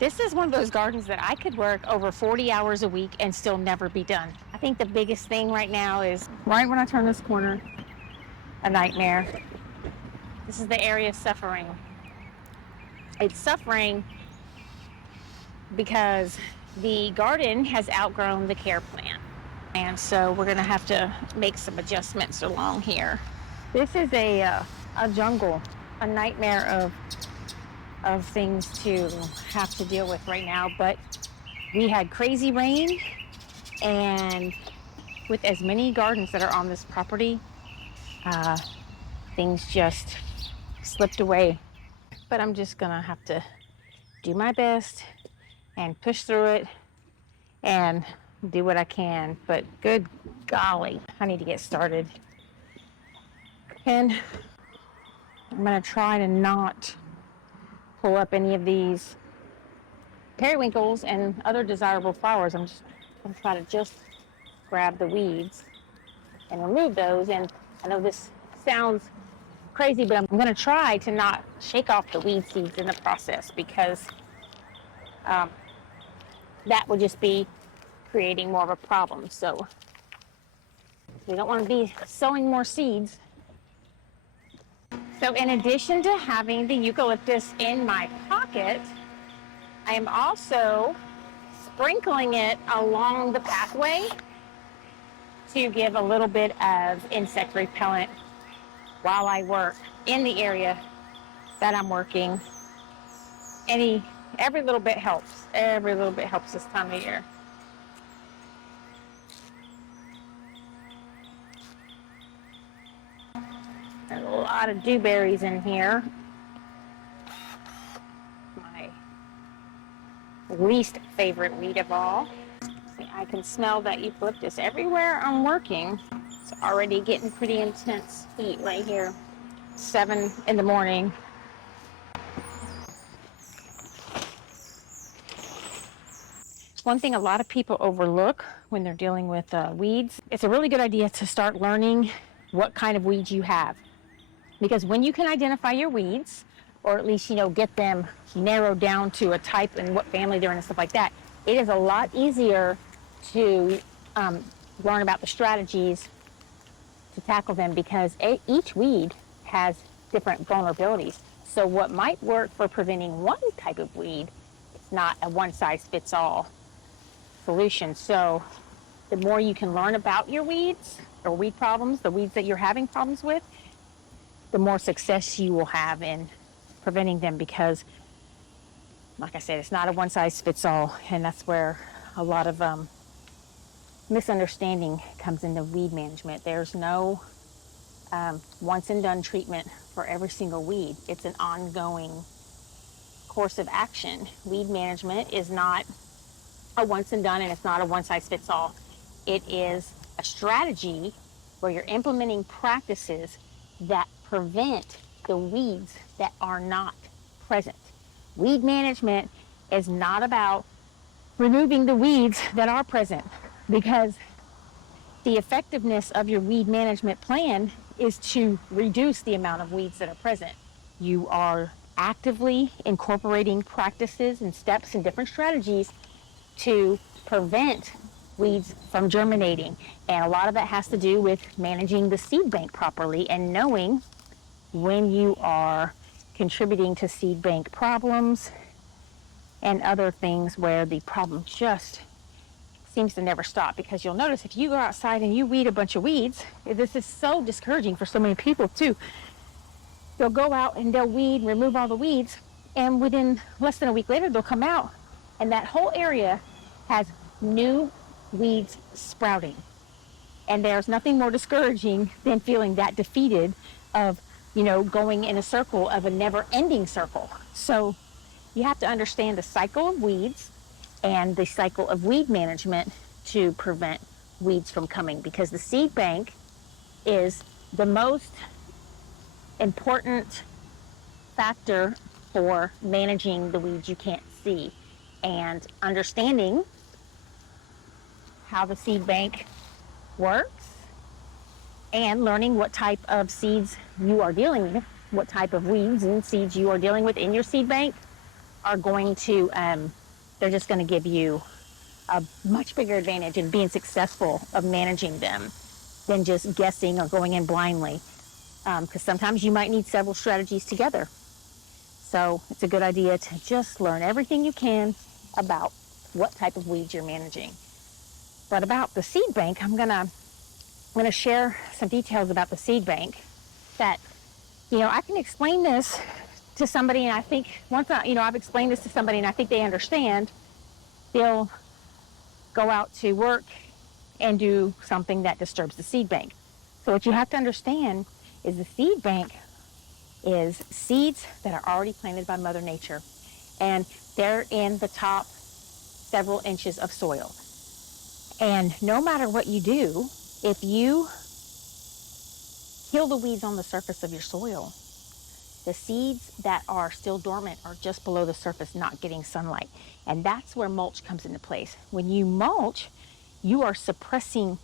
This is one of those gardens that I could work over 40 hours a week and still never be done. I think the biggest thing right now is right when I turn this corner, a nightmare. This is the area suffering. It's suffering because the garden has outgrown the care plan. And so we're gonna have to make some adjustments along here. This is a jungle, a nightmare of things to have to deal with right now. But we had crazy rain, and with as many gardens that are on this property, things just slipped away. But I'm just gonna have to do my best and push through it and do what I can. But good golly, I need to get started. And I'm gonna try to not pull up any of these periwinkles and other desirable flowers. I'm just gonna try to just grab the weeds and remove those. And I know this sounds crazy, but I'm gonna try to not shake off the weed seeds in the process, because that would just be creating more of a problem. So we don't want to be sowing more seeds. So in addition to having the eucalyptus in my pocket, I am also sprinkling it along the pathway to give a little bit of insect repellent while I work in the area that I'm working. Every little bit helps. Every little bit helps this time of year. There's a lot of dewberries in here. My least favorite weed of all. See, I can smell that eucalyptus everywhere I'm working. It's already getting pretty intense heat right here. 7 in the morning. One thing a lot of people overlook when they're dealing with weeds, it's a really good idea to start learning what kind of weeds you have. Because when you can identify your weeds, or at least, get them narrowed down to a type and what family they're in and stuff like that, it is a lot easier to learn about the strategies to tackle them, because each weed has different vulnerabilities. So what might work for preventing one type of weed, it's not a one-size-fits-all solution. So the more you can learn about your weeds or weed problems, the weeds that you're having problems with, the more success you will have in preventing them, because like I said, it's not a one-size-fits-all, and that's where a lot of misunderstanding comes into weed management. There's no once and done treatment for every single weed. It's an ongoing course of action. Weed management is not a once and done, and it's not a one-size-fits-all. It is a strategy where you're implementing practices that prevent the weeds that are not present. Weed management is not about removing the weeds that are present, because the effectiveness of your weed management plan is to reduce the amount of weeds that are present. You are actively incorporating practices and steps and different strategies to prevent weeds from germinating. And a lot of that has to do with managing the seed bank properly and knowing when you are contributing to seed bank problems and other things where the problem just seems to never stop. Because you'll notice if you go outside and you weed a bunch of weeds, this is so discouraging for so many people too. They'll go out and they'll weed and remove all the weeds, and within less than a week later they'll come out and that whole area has new weeds sprouting. And there's nothing more discouraging than feeling that defeated of, going in a circle of a never-ending circle. So you have to understand the cycle of weeds and the cycle of weed management to prevent weeds from coming, because the seed bank is the most important factor for managing the weeds you can't see. And understanding how the seed bank works and learning what type of seeds you are dealing with, what type of weeds and seeds you are dealing with in your seed bank, are going to, they're just going to give you a much bigger advantage in being successful of managing them than just guessing or going in blindly. Because sometimes you might need several strategies together. So it's a good idea to just learn everything you can about what type of weeds you're managing. But about the seed bank, I'm gonna share some details about the seed bank that, I can explain this to somebody, and I think once I've explained this to somebody and I think they understand, they'll go out to work and do something that disturbs the seed bank. So what you have to understand is the seed bank is seeds that are already planted by Mother Nature, and they're in the top several inches of soil. And no matter what you do, if you kill the weeds on the surface of your soil, the seeds that are still dormant are just below the surface, not getting sunlight. And that's where mulch comes into place. When you mulch, you are suppressing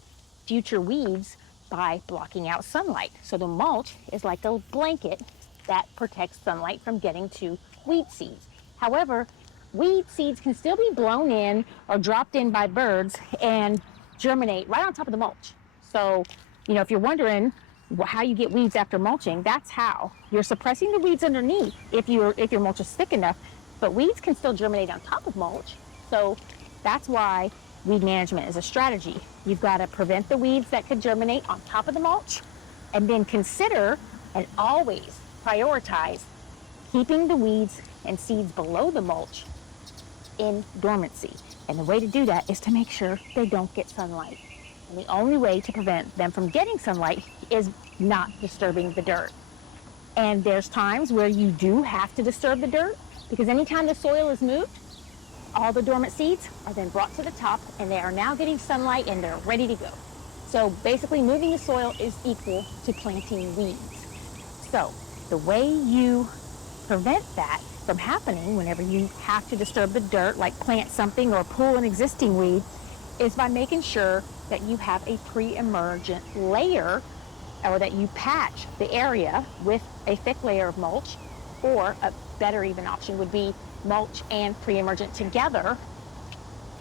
future weeds by blocking out sunlight. So the mulch is like a blanket that protects sunlight from getting to weed seeds. However, weed seeds can still be blown in or dropped in by birds and germinate right on top of the mulch. So, if you're wondering how you get weeds after mulching, that's how. You're suppressing the weeds underneath if your mulch is thick enough, but weeds can still germinate on top of mulch. So that's why weed management is a strategy. You've got to prevent the weeds that could germinate on top of the mulch, and then consider and always prioritize keeping the weeds and seeds below the mulch in dormancy. And the way to do that is to make sure they don't get sunlight. And the only way to prevent them from getting sunlight is not disturbing the dirt. And there's times where you do have to disturb the dirt, because anytime the soil is moved, all the dormant seeds are then brought to the top, and they are now getting sunlight and they're ready to go. So basically, moving the soil is equal to planting weeds. So the way you prevent that from happening whenever you have to disturb the dirt, like plant something or pull an existing weed, is by making sure that you have a pre-emergent layer, or that you patch the area with a thick layer of mulch, or a better even option would be mulch and pre-emergent together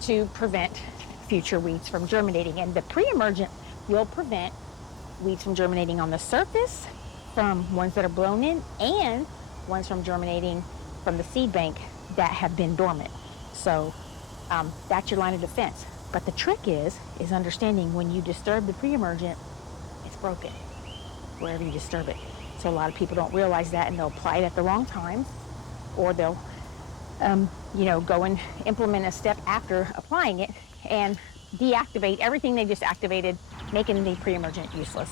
to prevent future weeds from germinating. And the pre-emergent will prevent weeds from germinating on the surface, from ones that are blown in, and ones from germinating from the seed bank that have been dormant. So that's your line of defense. But the trick is understanding when you disturb the pre-emergent, it's broken wherever you disturb it. So a lot of people don't realize that, and they'll apply it at the wrong time, or they'll go and implement a step after applying it and deactivate everything they just activated, making the pre-emergent useless.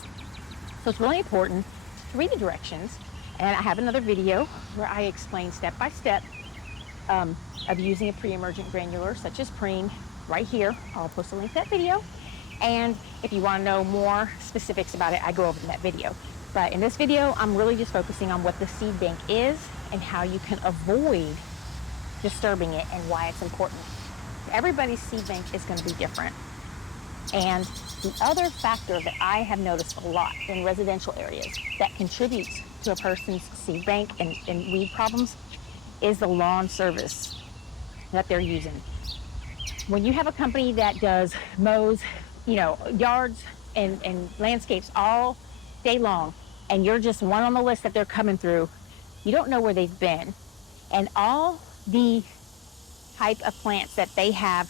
So it's really important to read the directions. And I have another video where I explain step by step of using a pre-emergent granular such as Preen right here. I'll post a link to that video. And if you want to know more specifics about it, I go over in that video. But in this video, I'm really just focusing on what the seed bank is and how you can avoid disturbing it and why it's important. Everybody's seed bank is going to be different. And the other factor that I have noticed a lot in residential areas that contributes to a person's seed bank and weed problems is the lawn service that they're using. When you have a company that does mows, yards and landscapes all day long, and you're just one on the list that they're coming through, you don't know where they've been. And all the type of plants that they have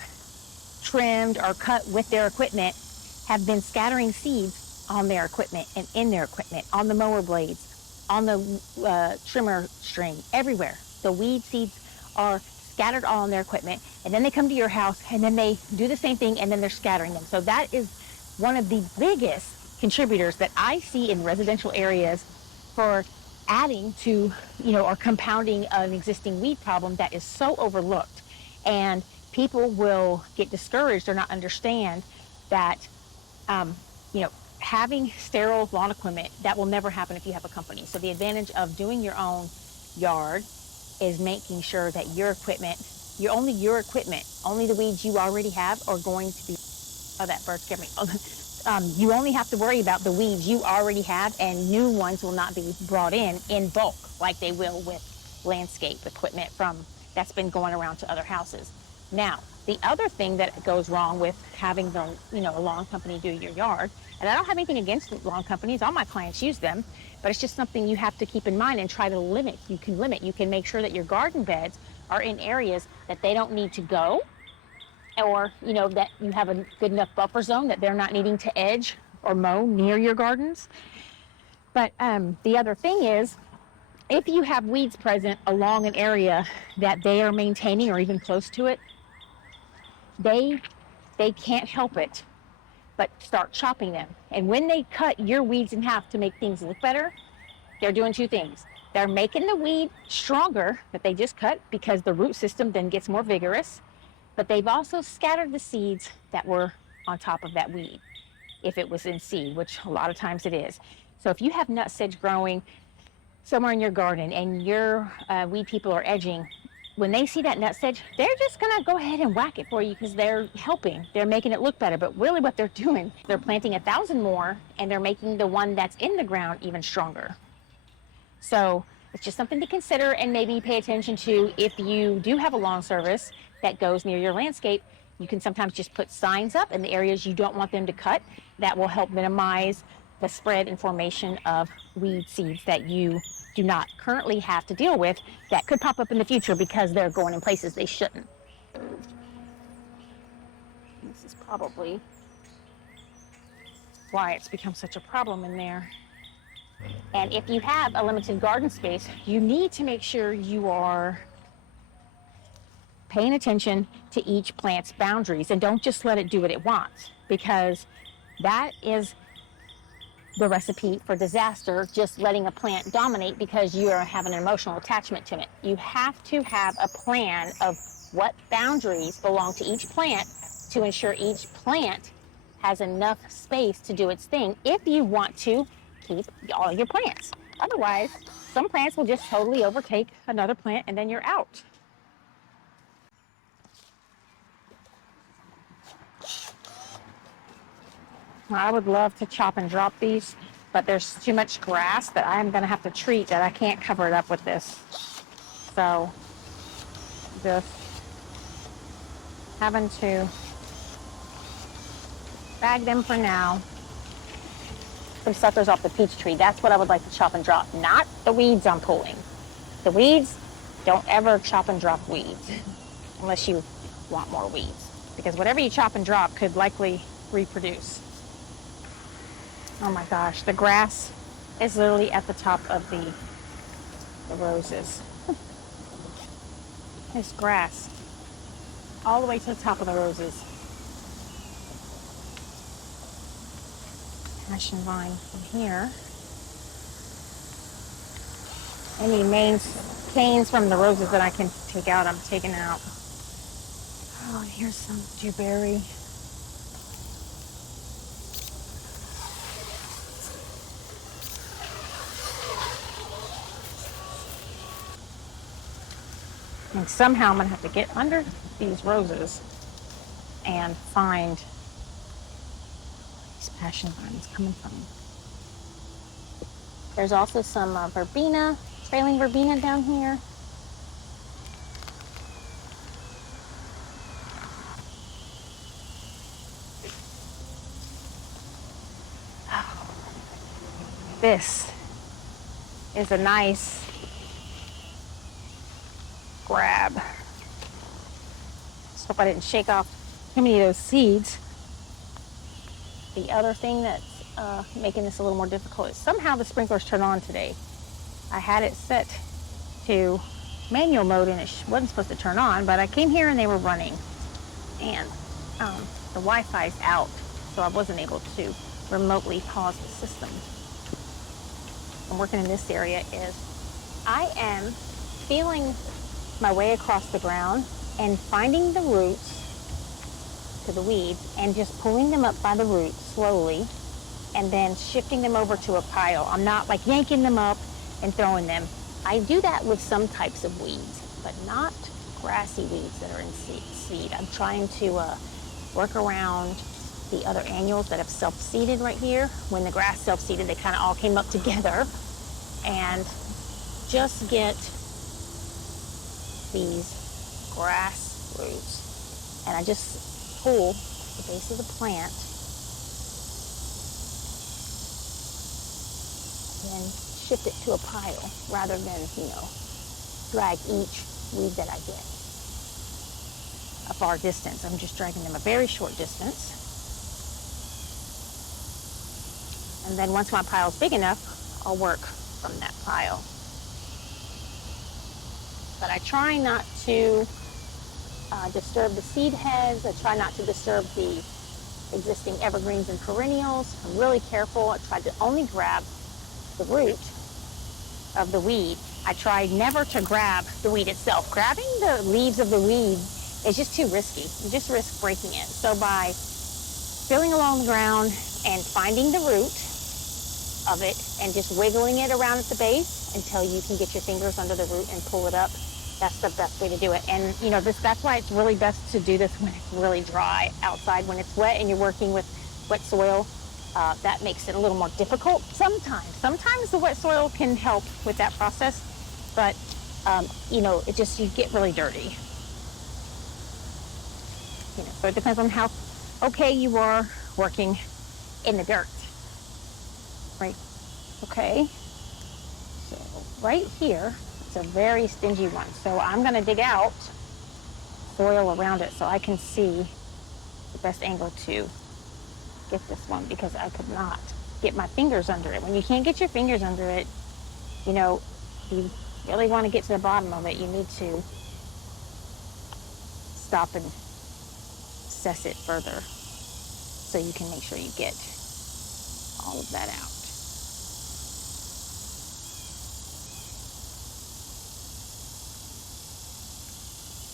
trimmed or cut with their equipment have been scattering seeds on their equipment and in their equipment, on the mower blades, on the trimmer string, everywhere. The weed seeds are scattered all on their equipment, and then they come to your house and then they do the same thing, and then they're scattering them. So that is one of the biggest contributors that I see in residential areas for adding to, or compounding an existing weed problem that is so overlooked. And people will get discouraged or not understand that, having sterile lawn equipment, that will never happen if you have a company. So the advantage of doing your own yard is making sure that your equipment, only the weeds you already have are going to be, that bird scared me. You only have to worry about the weeds you already have, and new ones will not be brought in bulk like they will with landscape equipment from that's been going around to other houses. Now, the other thing that goes wrong with having the, a lawn company do your yard, and I don't have anything against lawn companies, all my clients use them, but it's just something you have to keep in mind and try to limit. You can make sure that your garden beds are in areas that they don't need to go, or, that you have a good enough buffer zone that they're not needing to edge or mow near your gardens. But the other thing is, if you have weeds present along an area that they are maintaining or even close to it, they can't help it but start chopping them. And when they cut your weeds in half to make things look better, they're doing two things. They're making the weed stronger that they just cut because the root system then gets more vigorous, but they've also scattered the seeds that were on top of that weed, if it was in seed, which a lot of times it is. So if you have nut sedge growing somewhere in your garden and your weed people are edging, when they see that nut sedge, they're just gonna go ahead and whack it for you because they're helping. They're making it look better, but really what they're doing, they're planting 1,000 more and they're making the one that's in the ground even stronger. So it's just something to consider and maybe pay attention to. If you do have a lawn service that goes near your landscape, you can sometimes just put signs up in the areas you don't want them to cut. That will help minimize the spread and formation of weed seeds that you do not currently have to deal with that could pop up in the future because they're going in places they shouldn't. This is probably why it's become such a problem in there. And if you have a limited garden space, you need to make sure you are paying attention to each plant's boundaries and don't just let it do what it wants, because that is the recipe for disaster, just letting a plant dominate because you have an emotional attachment to it. You have to have a plan of what boundaries belong to each plant to ensure each plant has enough space to do its thing if you want to keep all your plants. Otherwise, some plants will just totally overtake another plant and then you're out. I would love to chop and drop these, but there's too much grass that I'm going to have to treat that I can't cover it up with this. So just having to bag them for now. Some suckers off the peach tree. That's what I would like to chop and drop, not the weeds I'm pulling. The weeds, don't ever chop and drop weeds unless you want more weeds, because whatever you chop and drop could likely reproduce. Oh my gosh, the grass is literally at the top of the roses. There's grass all the way to the top of the roses. Passion vine from here. Any canes from the roses that I can take out, I'm taking out. Oh, and here's some dewberry. And somehow I'm going to have to get under these roses and find these passion vines coming from. There's also some verbena, trailing verbena down here. This is a nice grab. Just hope I didn't shake off too many of those seeds. The other thing that's making this a little more difficult is somehow the sprinklers turn on today. I had it set to manual mode and it wasn't supposed to turn on, but I came here and they were running. And the Wi-Fi's out, so I wasn't able to remotely pause the system. I'm working in this area is I am feeling my way across the ground and finding the roots to the weeds and just pulling them up by the roots slowly and then shifting them over to a pile. I'm not like yanking them up and throwing them. I do that with some types of weeds, but not grassy weeds that are in seed. I'm trying to work around the other annuals that have self-seeded right here. When the grass self-seeded, they kind of all came up together, and just get these grass roots. And I just pull the base of the plant and shift it to a pile rather than, drag each weed that I get a far distance. I'm just dragging them a very short distance. And then once my pile's big enough, I'll work from that pile. But I try not to disturb the seed heads. I try not to disturb the existing evergreens and perennials. I'm really careful. I try to only grab the root of the weed. I try never to grab the weed itself. Grabbing the leaves of the weed is just too risky. You just risk breaking it. So by feeling along the ground and finding the root of it and just wiggling it around at the base until you can get your fingers under the root and pull it up, that's the best way to do it. And that's why it's really best to do this when it's really dry outside. When it's wet and you're working with wet soil, that makes it a little more difficult. Sometimes the wet soil can help with that process, but you get really dirty. So it depends on how okay you are working in the dirt. Right. Okay. So right here, it's a very stingy one. So I'm going to dig out soil around it so I can see the best angle to get this one, because I could not get my fingers under it. When you can't get your fingers under it, if you really want to get to the bottom of it, you need to stop and assess it further so you can make sure you get all of that out.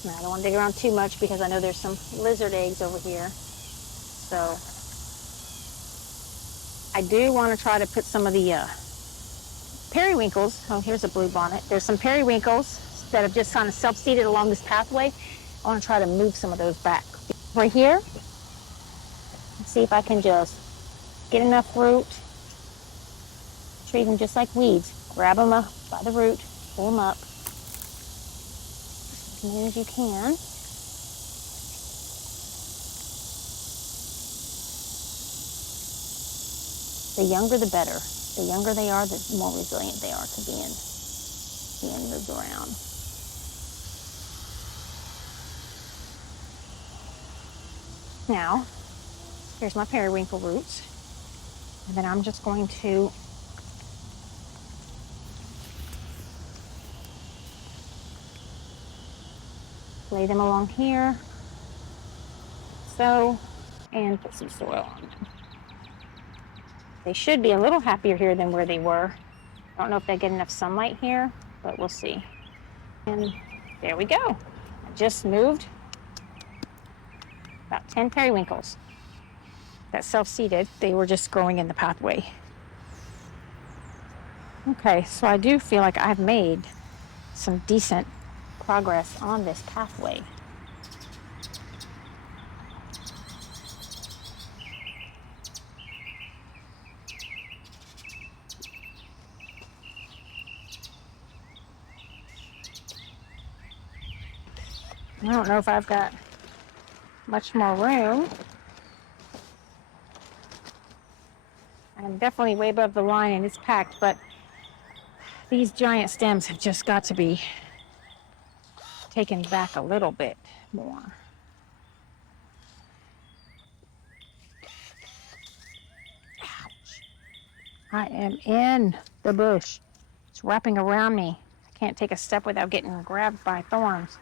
Now, I don't want to dig around too much because I know there's some lizard eggs over here. So I do want to try to put some of the periwinkles. Oh, here's a blue bonnet. There's some periwinkles that have just kind of self-seeded along this pathway. I want to try to move some of those back. Right here, let's see if I can just get enough root. Treat them just like weeds. Grab them up by the root, pull them up as many as you can. The younger the better. The younger they are, the more resilient they are to being moved around. Now, here's my periwinkle roots. And then I'm just going to lay them along here. So, and put some soil on them. They should be a little happier here than where they were. I don't know if they get enough sunlight here, but we'll see. And there we go. I just moved about 10 periwinkles that self-seeded. They were just growing in the pathway. Okay, so I do feel like I've made some decent progress on this pathway. I don't know if I've got much more room. I'm definitely way above the line and it's packed, but these giant stems have just got to be taken back a little bit more. Ouch. I am in the bush. It's wrapping around me. I can't take a step without getting grabbed by thorns.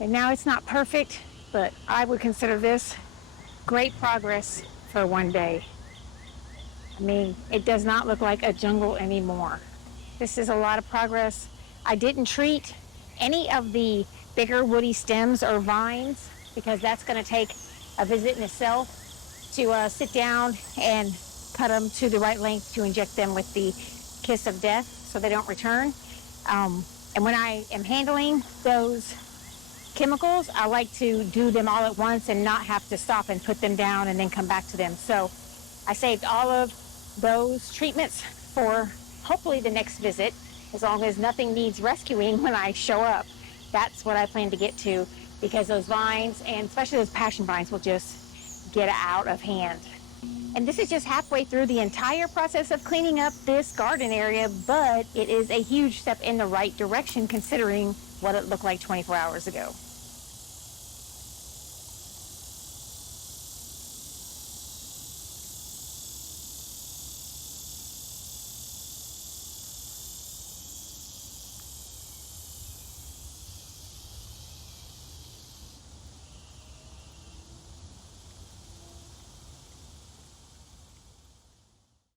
And now it's not perfect, but I would consider this great progress for one day. I mean, it does not look like a jungle anymore. This is a lot of progress. I didn't treat any of the bigger woody stems or vines because that's going to take a visit in itself to sit down and cut them to the right length to inject them with the kiss of death so they don't return. And when I am handling those chemicals, I like to do them all at once and not have to stop and put them down and then come back to them. So I saved all of those treatments for hopefully the next visit, as long as nothing needs rescuing when I show up. That's what I plan to get to, because those vines, and especially those passion vines, will just get out of hand. And this is just halfway through the entire process of cleaning up this garden area, but it is a huge step in the right direction considering what it looked like 24 hours ago.